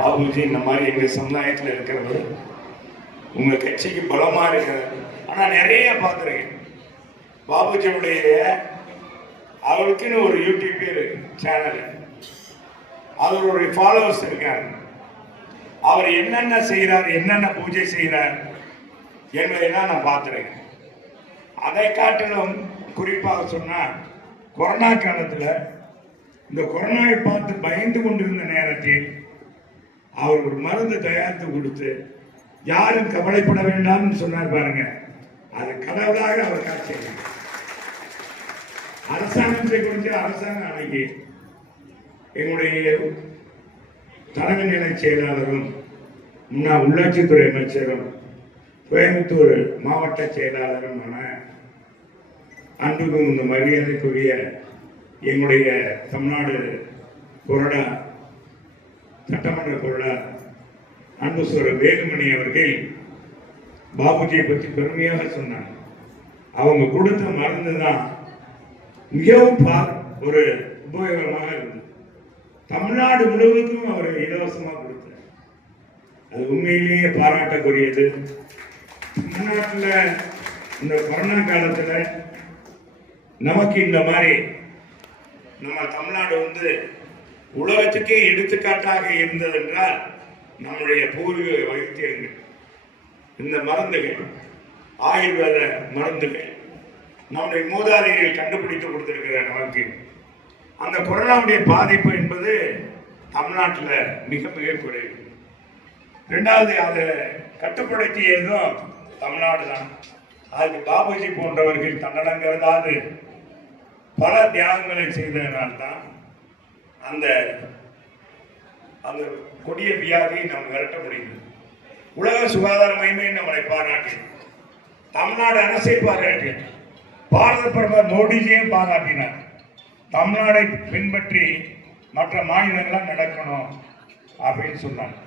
பாபுஜி இந்த மாதிரி எங்க சமுதாயத்தில் இருக்கிறவர் உங்க கட்சிக்கு பலமா இருக்கிறார். ஆனா நிறைய பார்த்துருக்கேன். பாபுஜியுடைய அவருக்குன்னு ஒரு யூடியூப் சேனல் அவருடைய ஃபாலோவர்ஸ் இருக்கார் அவர் என்னென்ன செய்கிறார் என்னென்ன பூஜை செய்கிறார் என்பதையெல்லாம் நான் பார்த்துருக்கேன். அதை காட்டிலும் குறிப்பாக சொன்னால் கொரோனா காலத்தில் இந்த கொரோனாவை பார்த்து பயந்து கொண்டிருந்த நேரத்தில் அவர் ஒரு மருந்து தயாரித்து கொடுத்து யாரும் கவலைப்பட வேண்டாம்னு சொன்னார் பாருங்க. அது கடவுளாக அவர் காட்சி அரசாங்கத்தை குறித்து அரசாங்கம் அன்னைக்கு எங்களுடைய தலைமை நிலை செயலாளரும் முன்னாள் உள்ளாட்சித்துறை அமைச்சரும் கோயம்புத்தூர் மாவட்ட செயலாளருமான அன்புக்கும் இந்த மரியாதைக்குரிய எங்களுடைய தமிழ்நாடு கொறடா சட்டமன்ற கொறடா அன்பு சோர வேலுமணி அவர்கள் பாபுஜியை பற்றி பெருமையாக சொன்னாங்க அவங்க கொடுத்த மருந்து தான் மிகவும் பா- ஒரு உபயோகமாக இருந்தது. தமிழ்நாடு முழுவதுக்கும் அவர் இலவசமாக கொடுத்தார். அது உண்மையிலேயே பாராட்டக்கூடியது. தமிழ்நாட்டில் இந்த கொரோனா காலத்தில் நமக்கு இந்த மாதிரி நம்ம தமிழ்நாடு வந்து உலகத்துக்கே எடுத்துக்காட்டாக இருந்தது என்றால் நம்முடைய பூர்வீக வைத்தியங்கள். இந்த மருந்துகள் ஆயுர்வேத மருந்துகள் நம்முடைய மூதாதைகள் கண்டுபிடித்து கொடுத்திருக்கிற நமக்கு அந்த கொரோனாவுடைய பாதிப்பு என்பது தமிழ்நாட்டில் மிக மிக குறைவு. ரெண்டாவது அதை கட்டுப்படுத்தியதும் தமிழ்நாடு தான். அதுக்கு பாபுஜி போன்றவர்கள் தன்னடங்கிறதாவது பல தியாகங்களை செய்ததனால்தான் அந்த அந்த கொடிய வியாதியை நாம் விரட்ட முடியுது. உலக சுகாதார மையமே நம்மளை பாராட்டி தமிழ்நாடு அரசை பாராட்டி பாரத பிரதமர் மோடிஜியும் பாராட்டினார். தமிழ்நாடை பின்பற்றி மற்ற மாநிலங்களாக நடக்கணும் அப்படின்னு சொன்னாங்க.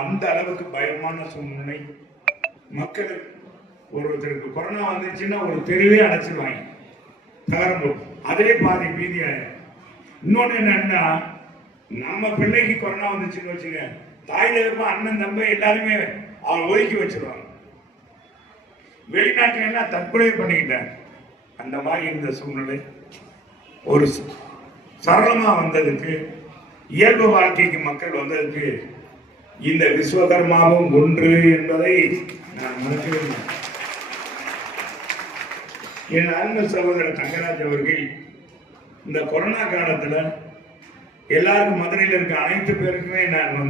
அந்த அளவுக்கு பயமான சூழ்நிலை. மக்கள் ஒருத்தருக்கு கொரோனா வந்துச்சுன்னா ஒரு தெருவே அடைச்சிருவாங்க. தகரம் அதிலே பாதி பீதியாயிரும். இன்னொன்று என்னன்னா நம்ம பிள்ளைக்கு கொரோனா வந்துச்சுன்னு வச்சுங்க தாய் தகப்பா அண்ணன் தம்பி எல்லாருமே அவன் ஒதுக்கி வச்சிருவாங்க. வெளிநாட்டுல எல்லாம் தற்கொலை பண்ணிக்கிட்டாங்க. அந்த மாதிரி இருந்த சூழ்நிலை ஒரு சரளமாக சரளமா வந்ததுக்கு இயல்பு வாழ்க்கைக்கு மக்கள் வந்ததுக்கு இந்த விஸ்வகர்மாவும் ஒன்று என்பதை நான் மறக்கவில்லை என் அன்பு சகோதரர் தங்கராஜ் அவர்கள் இந்த கொரோனா காலத்தில் எல்லாருக்கும் மதுரையில் இருக்க அனைத்து பேருக்குமே நான் வந்து